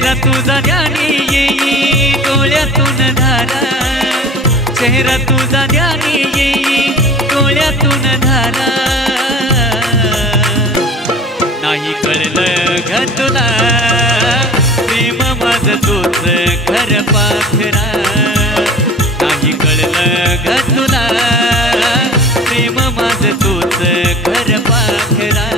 चेहरा तुझा ध्यानी येई डोळ्यातून धारा, चेहरा तुझा ध्यानी येई डोळ्यातून धारा, नाही कळलं ग तुला प्रेम माझं तूच खरं पाखरा, नाही कळलं ग तुला प्रेम माझं तूच खरं पाखरा.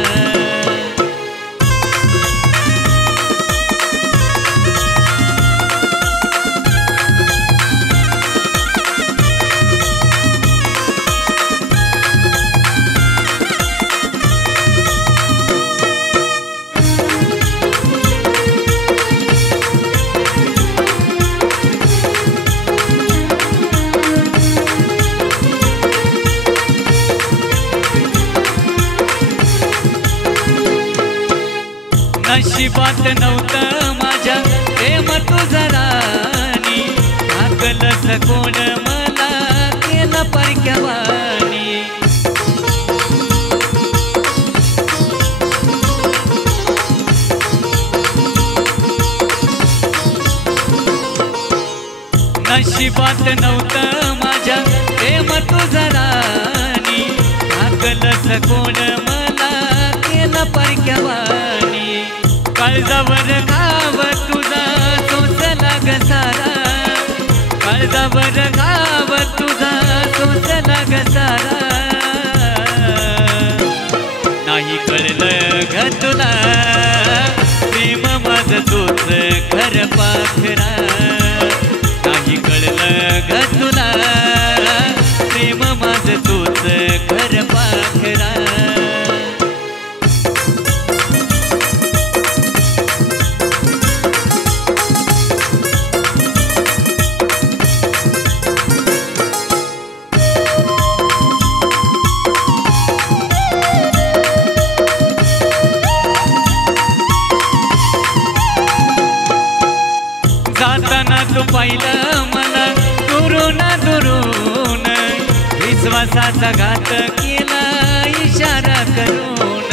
नशिबात नव्हतं माझ्या प्रेम तुझं राणी, भागलंच कोण मला केलं परक्यावानी. नशिबात नव्हतं माझ्या प्रेम तुझं राणी, भागलंच कोण मला केलं परक्यावानी. काळजावर घाव तुझा सोसला ग सारा, काळजावर घाव तुझा सोसला ग सारा, नाही कळलं ग तुला प्रेम माझं तूच खरं पाखरा, नाही कळलं ग तुला प्रेम माझं तूच खरं पाखरा. जाताना तू पाहिलं मला दुरून दुरून, विश्वासाचा घात केला इशारा करून.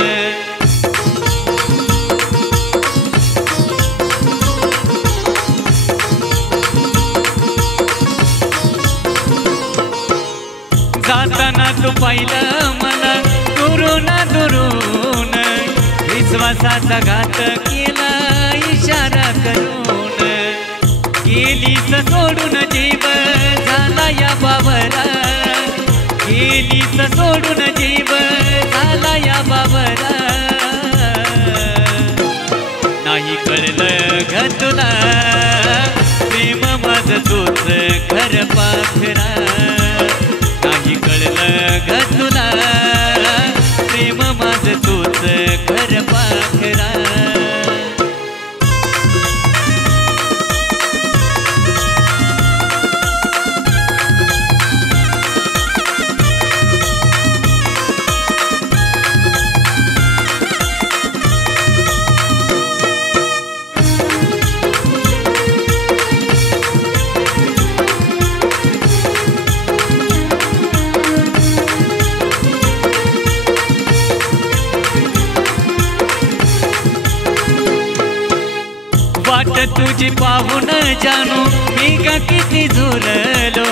जाताना तू पाहिलं मला दुरून दुरून, विश्वासाचा घात केला इशारा करून. गेलीस सोडून जीव झाला या बाबरा, गेलीस सोडून जीव झाला या बाबरा, नाही कळलं ग तुला प्रेम माझं तूच खरं पाखरा, नाही कळलं ग तुला प्रेम माझं तूच खरं पाखरा. वाट तुझी पाहून जानू मी का किती झुरलो,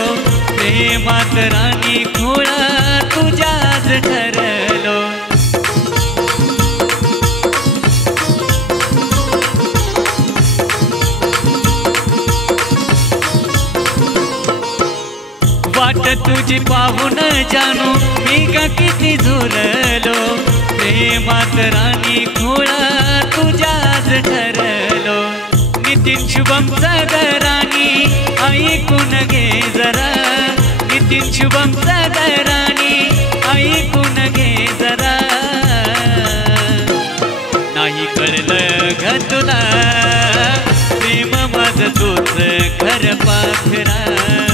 प्रेमात राणी खोळा तुझ्याच ठरलो. वाट तुझी पाहून जानू मी का किती झुरलो, प्रेमात राणी खोळा तुझ्याच ठरलो. नितीन शुभम सदराणी ऐकून घे जरा, नितीन शुभम सदराणी ऐकून घे जरा, नाही कळलं ग तुला प्रेम माझं तूच खरं पाखरा.